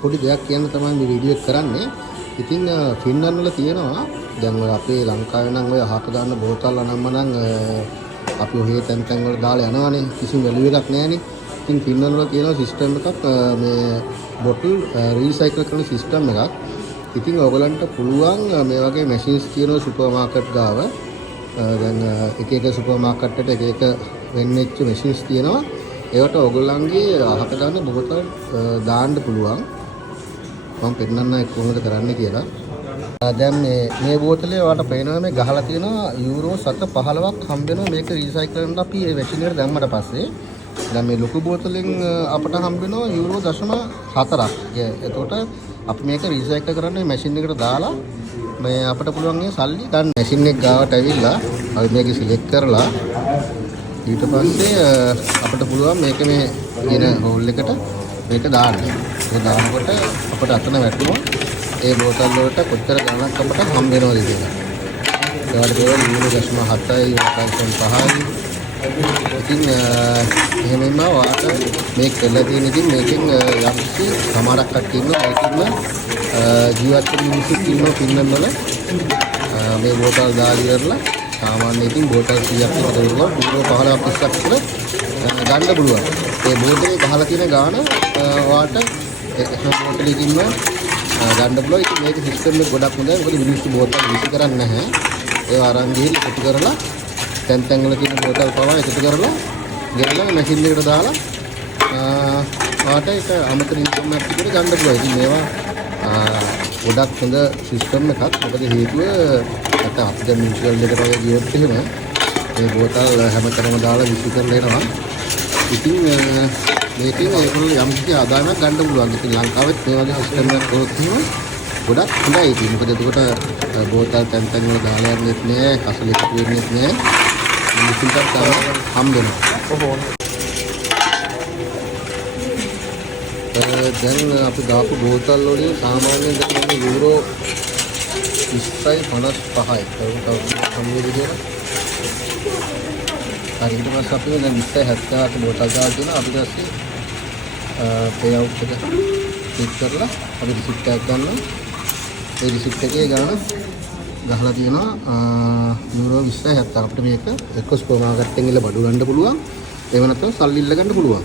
පොඩි දෙයක් කියන්න තමයි මේ වීඩියෝ එක කරන්නේ. ඉතින් ෆින්ලන්ඩ් වල තියෙනවා දැන් ඔය අපේ ලංකාවේ නම් ඔය අහක දාන්න බෝතල් අනම්මනම් අපි ඔහේ තැන් තැන් වල දාලා යනවනේ කිසිම වැලියු එකක් නැහැනේ. ඉතින් ෆින්ලන්ඩ් වල තියෙන සිස්ටම් එකක් මේ බොටල් රීසයිකල් කරන සිස්ටම් එකක්. ඉතින් ඔයගලන්ට පුළුවන් මේ වගේ මැෂින්ස් තියෙනවා සුපර් මාකට් ගාව. දැන් එක එක සුපර් මාකට් එකට එක එක වෙන්වෙච්ච මැෂින්ස් තියෙනවා. ඒවට ඔයගොල්ලන්ගේ අහක දාන්න බෝතල් දාන්න පුළුවන්. මම පෙන්නන්න කොහොමද කරන්න කියලා. දැන් මේ බෝතලේ ඔයාලට පේනවා මේ ගහලා තියෙනවා යූරෝ 7.15ක් හම්බ වෙනවා මේක රීසයිකල් කරන්න අපි මේ මැෂින් එකට දැම්මට පස්සේ. දැන් මේ ලොකු බෝතලෙන් අපට හම්බ වෙනවා යූරෝ 0.4ක්. එතකොට අපි මේක රීසයිකල් කරන්න මේ මැෂින් එකට දාලා මේ අපිට පුළුවන් මේ සල්ලි ගන්න. මැෂින් එක ගාවට ඇවිල්ලා අපි මේක සිලෙක්ට් කරලා ඊට පස්සේ අපිට පුළුවන් මේක මේ එන හෝල් එකට මේක දාන්න. ඒක දානකොට අපිට අතන වැටුණා ඒ බෝතල් වලට කොච්චර ගණනක් අපිට හම්බ වෙනවද කියලා. ඒකට පේනවා 0.7යි 5යි. ඉතින් එහෙමම වාට මේක කළා තියෙන ඉතින් මේකෙන් යම්කිසි සමහරක් කට්ටිය ඉන්නවා ඒකින්ම ජීවත් වෙන මිනිස්සු ඉන්නවා ෆින්ලන්ඩ් වල මේ බෝතල් දාලා ඉවරලා සාමාන්‍ය ඉතින් බෝතල් 100ක් විතර දුන්නා 15ක් 20ක් විතර ගන්න පුළුවන්. ඒ බෝතලේ ගහලා තියෙන ගාන වාට හැම බෝතලයකින්ම ගන්න පුළුවන්. ඉතින් මේක සිස්ටම් එක ගොඩක් හොඳයි. මොකද මිනිස්සු බෝතල් විසි කරන්නේ නැහැ. ඒව අරන් ගිහින් එකතු කරලා තැන් තැන් වල තියෙන බෝතල් පවා එකතු කරලා ගෙනලා මැෂින් එකට දාලා වාට ඒක අමතර ඉන්කම් එකක් විතර ගන්න පුළුවන්. ඉතින් මේවා ගොඩක් හොඳ සිස්ටම් එකක්. මොකද හේතුව නැත්නම් අපි දැන් මියුචුවල් එකට වගේ ගියොත් එහෙම මේ බෝතල් හැමතැනම දාලා විසි කරලා එනවා. ඉතින් මේකෙන් ඒගොල්ලෝ යම් කිසි ආදායමක් ගන්න පුළුවන්. ඉතින් ලංකාවෙත් මේ වගේ සිස්ටම් එකක් කරොත් එහෙම ගොඩක් හොඳයි. ඉතින් මොකද එතකොට බෝතල් තැන් තැන් වල දාලා යන්නෙත් නෑ, කසල එකතු වෙන්නෙත් නෑ. මිනිස්සුන්ට හම්බ වෙනවා. දැන් අපි දාපු බෝතල් වලින් සාමාන්‍යයෙන් දැන් යූරෝ 20යි 55යි. ඒක තමයි විදියට. හරි ඊට පස්සේ අපි දැන් 20යි 70ට බෝතල් දාලා තියෙනවා. අපි ඊපස්සේ පේ අවුට් එක ක්ලික් කරලා අපි රිසිප්ට් එකක් ගන්නවා. ඒ රිසිප්ට් එකේ ගාන ගහලා තියෙනවා යූරෝ 20යි 70. අපිට මේක එක්ක සුපර් මාකට් එකෙන් ඉල්ල බඩු ගන්න පුළුවන්. එහෙම නැත්නම් සල්ලි ඉල්ල ගන්න පුළුවන්.